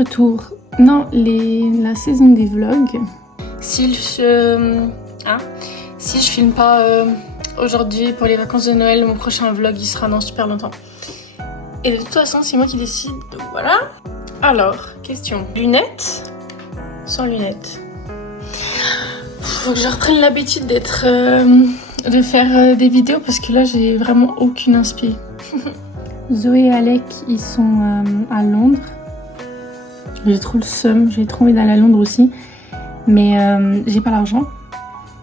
retour dans la saison des vlogs. Si je filme pas aujourd'hui pour les vacances de Noël, mon prochain vlog il sera dans super longtemps. Et de toute façon c'est moi qui décide, donc voilà. Alors, question, lunettes, sans lunettes. Faut que je reprenne l'habitude de faire des vidéos parce que là j'ai vraiment aucune inspi. Zoé et Alec, ils sont à Londres. J'ai trop le seum, j'ai trop envie d'aller à Londres aussi. Mais j'ai pas l'argent.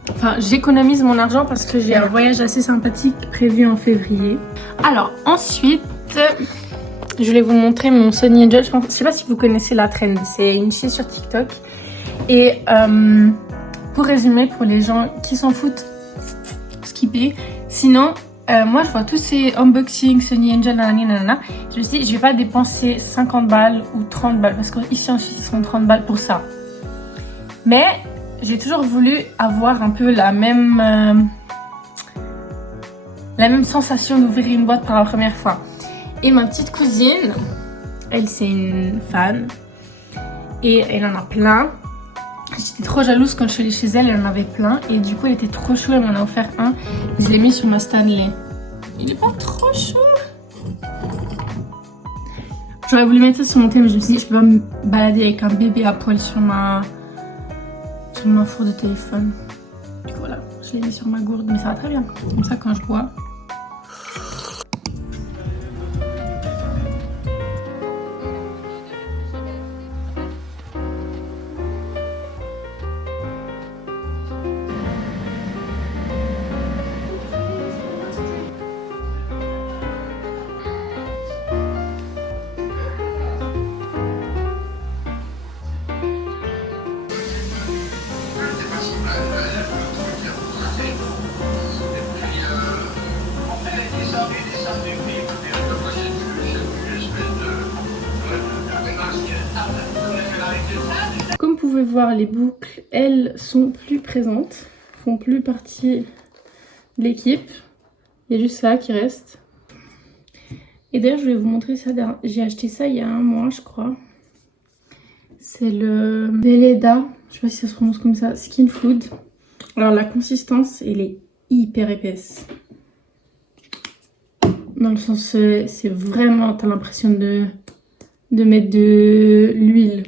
Enfin, j'économise mon argent parce que j'ai un voyage assez sympathique prévu en février. Alors, ensuite, je voulais vous montrer mon Sonny Angel. Je sais pas si vous connaissez la trend, c'est une chaîne sur TikTok. Et pour résumer, pour les gens qui s'en foutent, skipper. Sinon, moi je vois tous ces unboxings, Sonny Angel, nanana. Je me suis dit, je vais pas dépenser 50 balles ou 30 balles parce qu'ici en Suisse, ils sont 30 balles pour ça. Mais j'ai toujours voulu avoir un peu la même sensation d'ouvrir une boîte pour la première fois. Et ma petite cousine, elle c'est une fan et elle en a plein. J'étais trop jalouse quand je suis allée chez elle, elle en avait plein. Et du coup elle était trop chou, elle m'en a offert un. Je l'ai mis sur ma Stanley. Il est pas trop chou. J'aurais voulu mettre ça sur mon thé, mais je me suis dit je peux pas me balader avec un bébé à poil sur ma four de téléphone. Du coup voilà, je l'ai mis sur ma gourde, mais ça va très bien. Comme ça quand je bois. Comme vous pouvez voir, les boucles, elles, sont plus présentes, font plus partie de l'équipe. Il y a juste ça qui reste. Et d'ailleurs, je vais vous montrer ça. J'ai acheté ça il y a un mois, je crois. C'est le Veleda, je sais pas si ça se prononce comme ça, Skin Food. Alors la consistance, elle est hyper épaisse. Dans le sens, c'est vraiment, t'as l'impression de mettre de l'huile.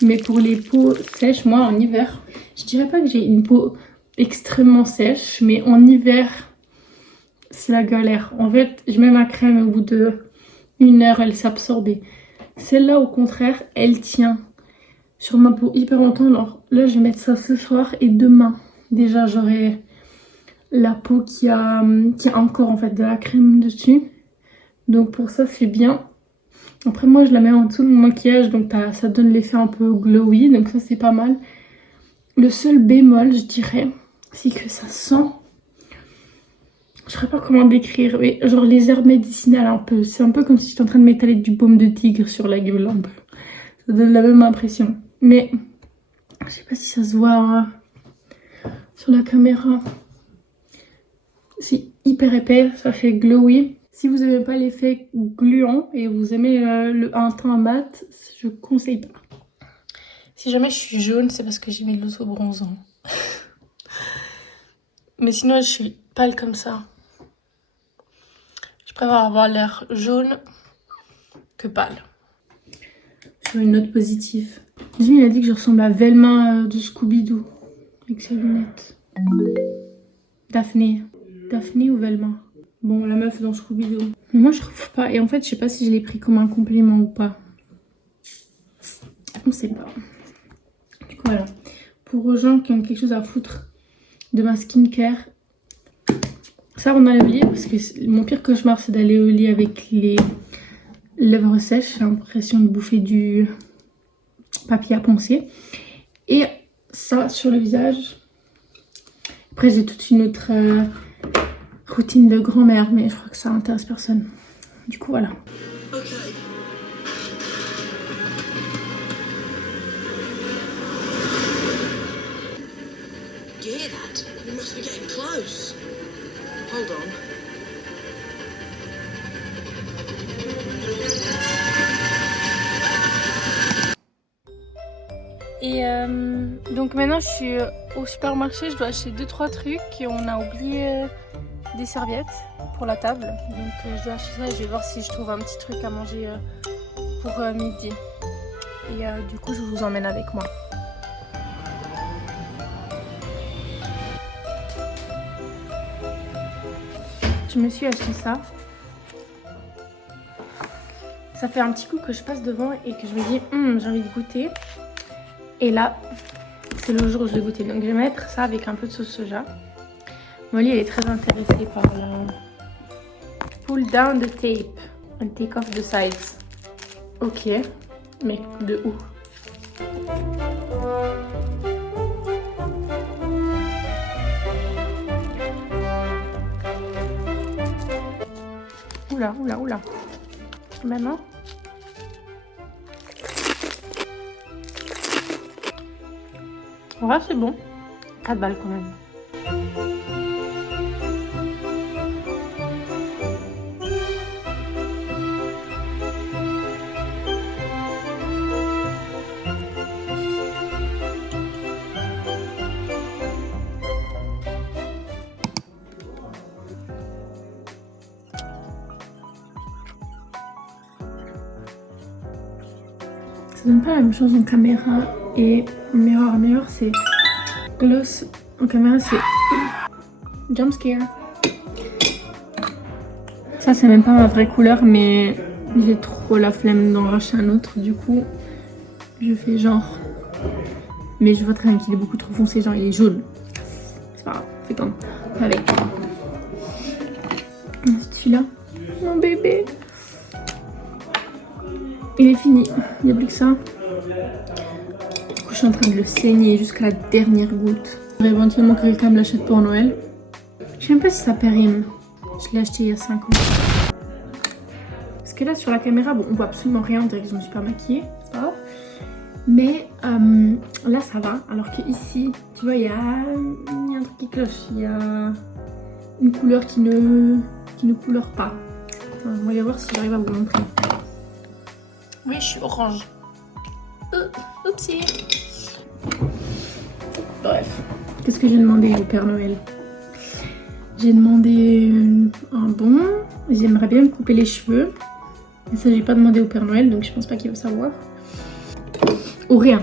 Mais pour les peaux sèches, moi en hiver, je dirais pas que j'ai une peau extrêmement sèche, mais en hiver, c'est la galère. En fait, je mets ma crème au bout de 1 heure, elle s'est absorbée. Celle-là, au contraire, elle tient sur ma peau hyper longtemps. Alors là, je vais mettre ça ce soir et demain, déjà, j'aurai la peau qui a encore en fait de la crème dessus. Donc pour ça, c'est bien. Après moi je la mets en dessous de mon maquillage, donc ça donne l'effet un peu glowy, donc ça c'est pas mal. Le seul bémol je dirais, c'est que ça sent, je sais pas comment décrire, mais genre les herbes médicinales un peu. C'est un peu comme si j'étais en train de m'étaler du baume de tigre sur la gueule un peu. Ça donne la même impression. Mais je sais pas si ça se voit sur la caméra. C'est hyper épais, ça fait glowy. Si vous n'aimez pas l'effet gluant et vous aimez un teint mat, je conseille pas. Si jamais je suis jaune, c'est parce que j'ai mis de l'auto-bronzant. Mais sinon, je suis pâle comme ça. Je préfère avoir l'air jaune que pâle. Je veux une note positive. Jimmy il a dit que je ressemble à Velma de Scooby-Doo avec ses lunettes. Daphné ou Velma? Bon, la meuf dans Scooby-Doo. Mais moi, je trouve pas. Et en fait, je sais pas si je l'ai pris comme un compliment ou pas. On sait pas. Du coup, voilà. Pour aux gens qui ont quelque chose à foutre de ma skincare, ça, on a oublié. Parce que mon pire cauchemar, c'est d'aller au lit avec les lèvres sèches. J'ai l'impression de bouffer du papier à poncer. Et ça, sur le visage. Après, j'ai toute une autre... routine de grand-mère, mais je crois que ça intéresse personne. Du coup, voilà. Okay. Do you hear that? We must be getting close. Hold on. Et donc maintenant je suis au supermarché, je dois acheter 2-3 trucs et on a oublié des serviettes pour la table. Donc je dois acheter ça et je vais voir si je trouve un petit truc à manger pour midi. Et du coup je vous emmène avec moi. Je me suis acheté ça. Ça fait un petit coup que je passe devant et que je me dis j'ai envie de goûter. Et là, c'est le jour où je vais goûter. Donc je vais mettre ça avec un peu de sauce soja. Molly, elle est très intéressée par la pull down the tape and take off the sides. Ok, mais de où? Oula, oula, oula. Maintenant. Ouais, c'est bon. 4 balles quand même. Ça donne pas la même chose en caméra et mirror à mirror, c'est gloss. En caméra, c'est jump scare. Ça, c'est même pas ma vraie couleur, mais j'ai trop la flemme d'en racheter un autre. Du coup, je fais genre. Mais je vois très bien qu'il est beaucoup trop foncé, genre il est jaune. C'est pas grave, c'est comme avec. Celui-là, mon bébé. Il est fini, il n'y a plus que ça. Du coup, je suis en train de le saigner jusqu'à la dernière goutte. Éventuellement, quelqu'un me l'achète pour Noël. Je sais même pas si ça périme. Je l'ai acheté il y a 5 ans. Parce que là, sur la caméra, bon, on voit absolument rien. On dirait que je me suis pas maquillée, c'est pas grave. Mais là, ça va. Alors que ici, tu vois, il y a un truc qui cloche. Il y a une couleur qui ne couleur pas. Enfin, on va aller voir si j'arrive à vous montrer. Oui, je suis orange. Oupsie. Bref. Qu'est-ce que j'ai demandé au Père Noël? J'ai demandé un bon. J'aimerais bien me couper les cheveux. Et ça, j'ai pas demandé au Père Noël, donc je pense pas qu'il va savoir. Ou rien.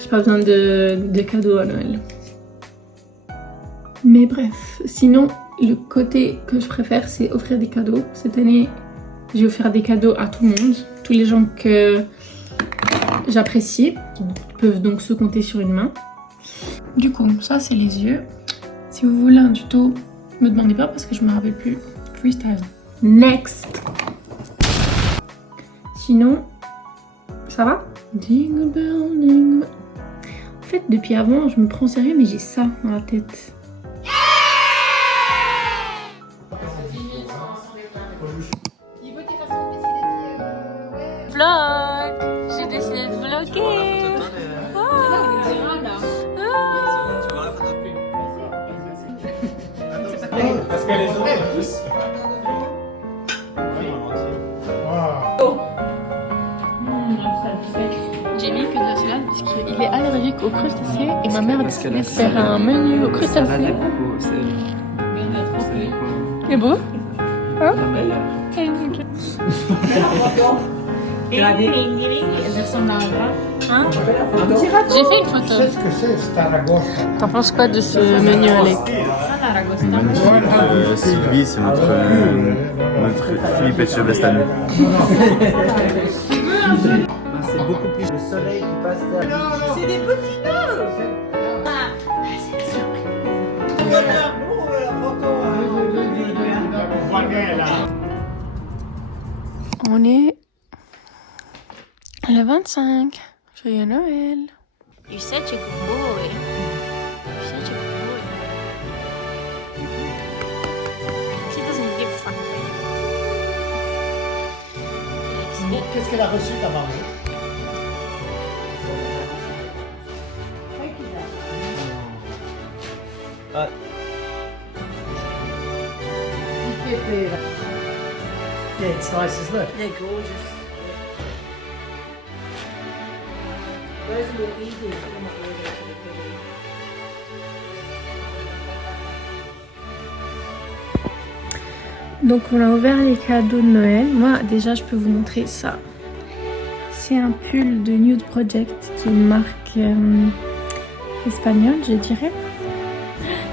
J'ai pas besoin de cadeaux à Noël. Mais bref. Sinon, le côté que je préfère, c'est offrir des cadeaux. Cette année, j'ai offert des cadeaux à tout le monde. Tous les gens que j'apprécie, qui peuvent donc se compter sur une main. Du coup, ça c'est les yeux. Si vous voulez un tuto, me demandez pas parce que je me rappelle plus. Freestyle. Next. Sinon, ça va? Jingle bell, jingle. En fait, depuis avant, je me prends au sérieux, mais j'ai ça dans la tête. Vlog. J'ai décidé de vlogger. Parce qu'elle est vraie. J'ai mis que de la salade parce qu'il est allergique aux crustacés et ma mère a décidé de faire un menu aux crustacés. Il est beau? Hein? Hein? J'ai fait une photo. Tu sais ce que c'est, Staragosta? T'en penses quoi de ce menu, Alec? Sylvie, c'est notre Philippe Etchebest. C'est beaucoup plus le soleil qui passe derrière. C'est des petits nœuds. On est le 25. Joyeux Noël. You're such a good boy. You're such a good boy. She doesn't give a fuck. Bon, qu'est-ce qu'elle a reçu ta maman? Yeah, it's nice, isn't it? They're gorgeous. There Donc on a ouvert les cadeaux de Noël. Moi déjà je peux vous montrer ça. C'est un pull de Nude Project qui est une marque espagnole je dirais.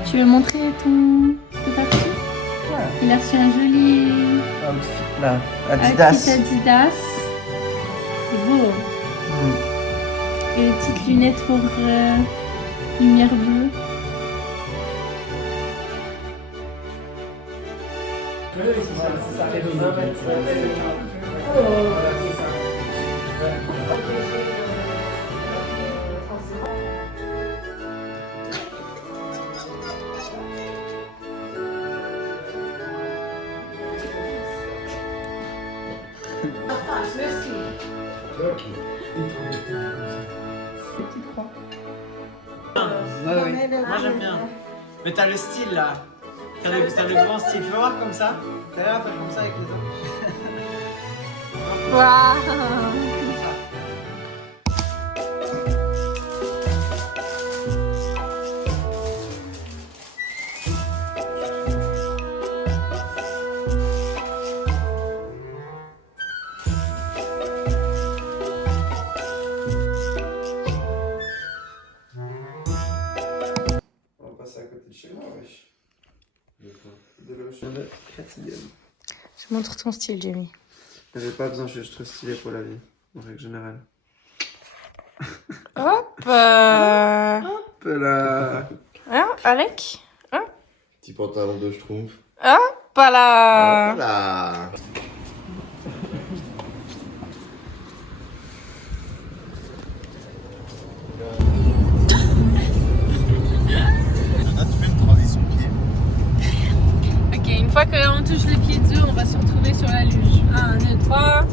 Tu veux montrer ton parti? Ouais. Il a reçu un joli Outfit là. outfit Adidas. Adidas. C'est beau. Et les petites lunettes pour lumière bleue. Ouais. Moi j'aime bien. Mais t'as le style là. T'as le grand style. Tu vas voir comme ça. T'as l'air à faire comme ça avec les dents. On va passer à côté de chez moi, wesh. De là où je viens de Crétillon. Je montre ton style, Jamie. J'avais pas besoin, je suis trop stylé pour la vie, en règle générale. Hop Hop là. Hein, Alec? Petit pantalon de schtroumpf. Hop là. Voilà. Là, tu fais une transition pied. Ok, une fois qu'on touche les pieds de on va se retrouver sur la luge. 1, 2, 3.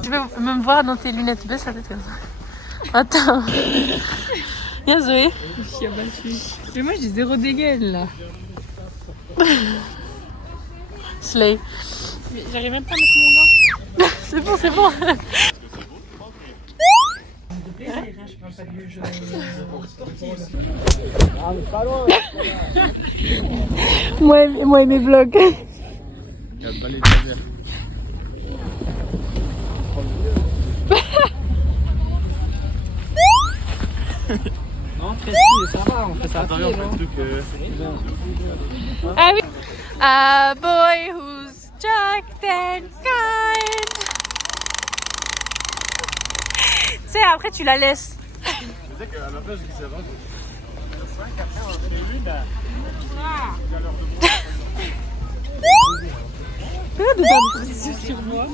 Tu peux me voir dans tes lunettes, baisse la tête comme ça. Attends. Bien Zoé. Mais moi j'ai zéro dégaine là. Slay. Mais j'arrive même pas à mettre mon gant. C'est bon, c'est bon. Moi et mes vlogs. Non, Crécy, ça va, on fait ça à pied, non? Ah oui. A boy who's just and kind. Tu sais, après tu la laisses. Tu sais qu'à la place, je disais avant, Sur moi.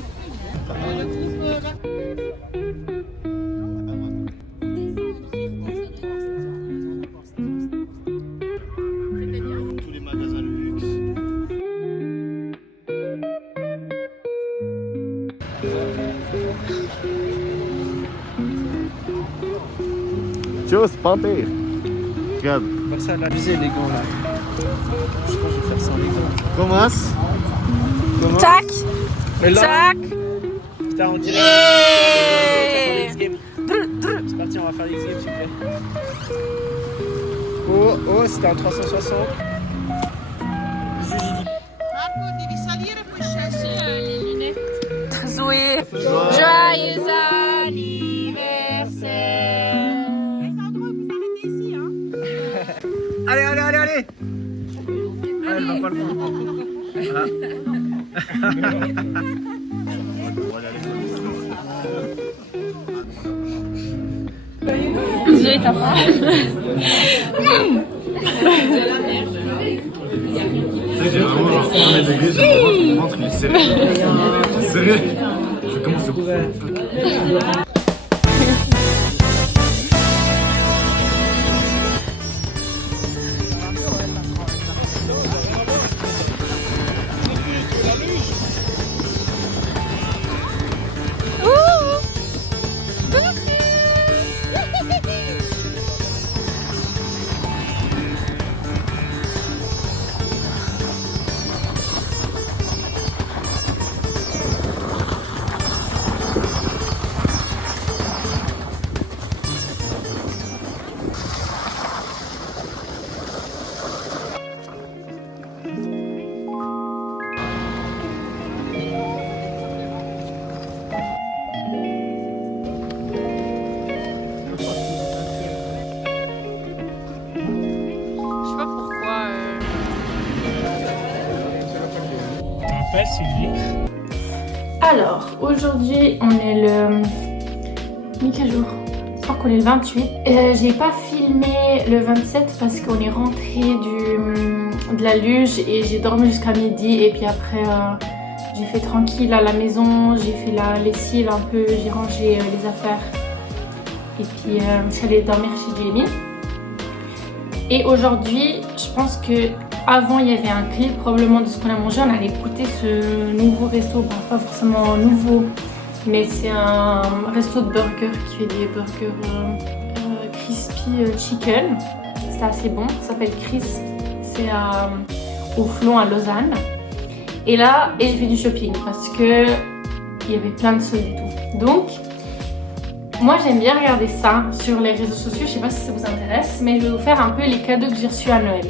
tous les magasins de luxe. Tchuss, panthère. Regarde. Comme ça, là, abusé les gants là. Je pense que je vais faire sans les gants. Commence. Tac. Mais là, Tac. putain, on dirait. Yeah. X Games. C'est parti, on va faire les X Games, s'il vous plaît. Oh, c'était en 360. Zoé. Joyeux anniversaire. Allez, allez, allez, allez. Ah, elle va pas le prendre. Voilà. Désolée, t'as faim. J'ai vraiment genre 1 mètre degré, j'ai mon ventre il est serré. Serré. Je commence à bouffer. Alors, aujourd'hui, on est le... quel jour? Je crois qu'on est le 28. J'ai pas filmé le 27 parce qu'on est rentré de la luge et j'ai dormi jusqu'à midi. Et puis après, j'ai fait tranquille à la maison, j'ai fait la lessive un peu, j'ai rangé les affaires. Et puis, je suis allée dormir chez Jamie. Et aujourd'hui, je pense que avant il y avait un clip probablement de ce qu'on a mangé. On allait goûter ce nouveau resto, bon, pas forcément nouveau, mais c'est un resto de burger qui fait des burgers crispy chicken. C'est assez bon, ça s'appelle Chris, c'est au Flon à Lausanne. Et là, j'ai fait du shopping parce que il y avait plein de soldes et tout. Donc, moi j'aime bien regarder ça sur les réseaux sociaux, je sais pas si ça vous intéresse, mais je vais vous faire un peu les cadeaux que j'ai reçus à Noël.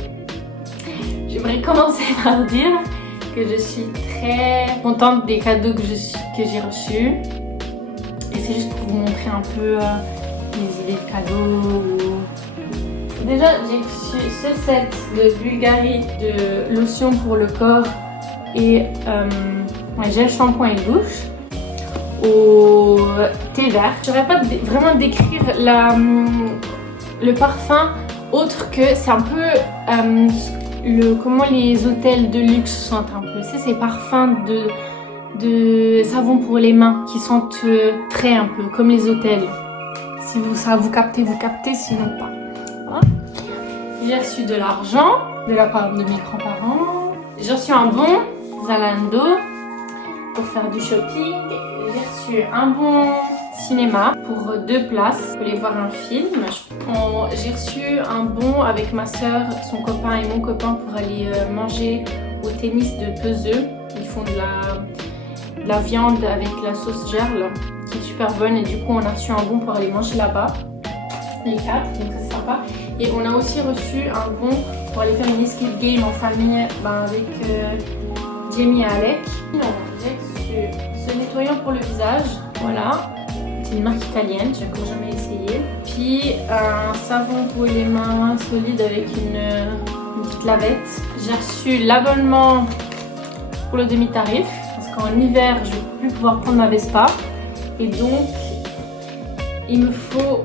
J'aimerais commencer par dire que je suis très contente des cadeaux que j'ai reçus. Et c'est juste pour vous montrer un peu les idées de cadeaux. Déjà, j'ai reçu ce set de Bulgari de lotion pour le corps et gel shampoing et douche au thé vert. Je ne saurais pas vraiment décrire le parfum autre que c'est un peu comment les hôtels de luxe sentent un peu. C'est ces parfums de savon pour les mains qui sentent très un peu comme les hôtels. Si ça vous captez, sinon pas. Voilà. J'ai reçu de l'argent de la part de mes grands-parents. J'ai reçu un bon Zalando pour faire du shopping. J'ai reçu un bon cinéma pour 2 places pour aller voir un film. J'ai reçu un bon avec ma soeur, son copain et mon copain pour aller manger au tennis de Peseux. Ils font de la viande avec la sauce gerle qui est super bonne et du coup on a reçu un bon pour aller manger là-bas, les 4, donc ça c'est sympa. Et on a aussi reçu un bon pour aller faire une escape game en famille avec Jamie et Alec. J'ai reçu ce nettoyant pour le visage, voilà. C'est une marque italienne, j'ai encore jamais essayé. Puis un savon pour les mains solide avec une petite lavette. J'ai reçu l'abonnement pour le demi-tarif parce qu'en hiver je ne vais plus pouvoir prendre ma Vespa et donc il me faut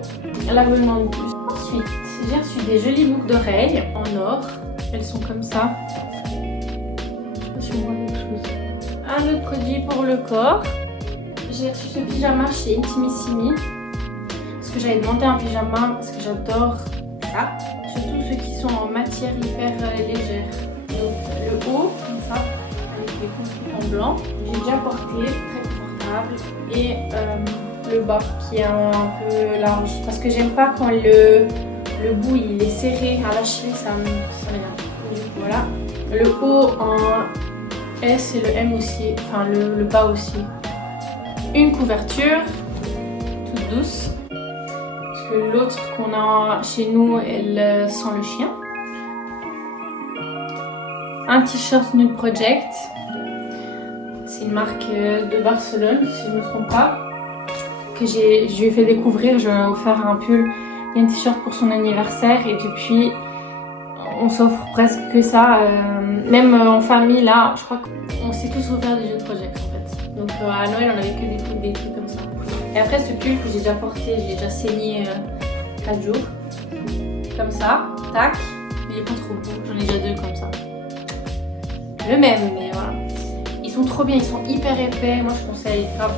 l'abonnement de plus. Ensuite, j'ai reçu des jolies boucles d'oreilles en or. Elles sont comme ça. Je sais pas si on voit quelque chose. Un autre produit pour le corps. J'ai reçu ce pyjama chez Intimissimi parce que j'avais demandé un pyjama parce que j'adore ça, surtout ceux qui sont en matière hyper légère. Donc le haut comme ça avec les conflits en blanc, j'ai déjà porté, très confortable, et le bas qui est un peu large parce que j'aime pas quand le bout il est serré à la cheville, ça m'énerve. Du coup voilà, le haut en S et le M aussi, enfin le bas aussi. Une couverture toute douce parce que l'autre qu'on a chez nous elle sent le chien. Un t-shirt Nude Project, c'est une marque de Barcelone si je ne me trompe pas, que je lui ai fait découvrir. Je lui ai offert un pull et un t-shirt pour son anniversaire et depuis on s'offre presque que ça, même en famille là je crois qu'on s'est tous offert des Nude Project en fait. Donc à Noël on avait que des trucs comme ça. Et après ce pull que j'ai déjà porté, j'ai déjà saigné 4 jours. Comme ça, tac. Il est pas trop beau, j'en ai déjà 2 comme ça. Le même, mais voilà. Ils sont trop bien, ils sont hyper épais. Moi je conseille grave.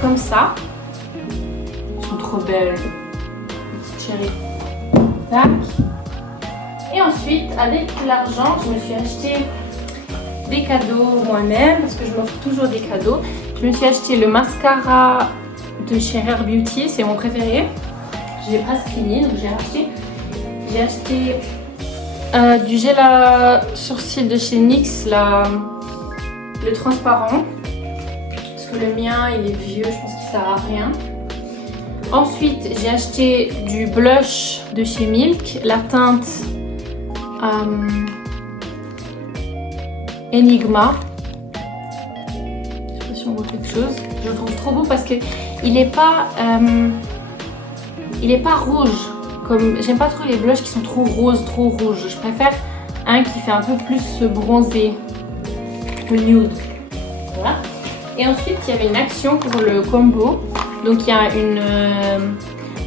Comme ça. Ils sont trop belles. Chérie. Tac. Et ensuite, avec l'argent, je me suis acheté des cadeaux moi-même parce que je m'offre toujours des cadeaux. Je me suis acheté le mascara de chez Rare Beauty, c'est mon préféré. Je l'ai presque fini, donc j'ai acheté du gel à sourcils de chez NYX, le transparent. Parce que le mien, il est vieux, je pense qu'il sert à rien. Ensuite, j'ai acheté du blush de chez Milk, la teinte Enigma. Je sais pas si on voit quelque chose. Je le trouve trop beau parce que il est pas rouge. Comme j'aime pas trop les blushs qui sont trop roses, trop rouges. Je préfère un qui fait un peu plus bronzé, le nude. Voilà. Et ensuite, il y avait une action pour le combo. Donc il y a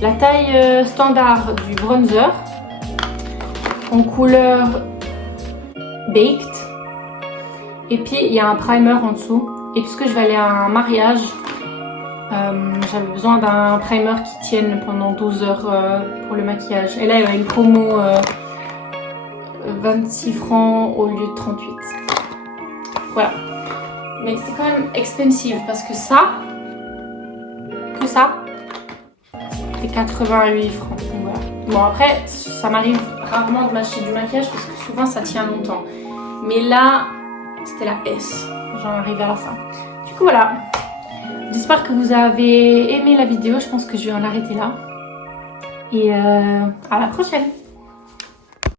la taille standard du bronzer en couleur Baked. Et puis il y a un primer en dessous. Et puisque je vais aller à un mariage, j'avais besoin d'un primer qui tienne pendant 12 heures pour le maquillage. Et là il y avait une promo 26 francs au lieu de 38. Voilà. Mais c'est quand même expensive parce que ça, c'est 88 francs. Donc voilà. Bon après, ça m'arrive rarement de m'acheter du maquillage parce que souvent ça tient longtemps. Mais là, c'était la S. J'en arrive à la fin. Du coup voilà. J'espère que vous avez aimé la vidéo. Je pense que je vais en arrêter là. Et à la prochaine.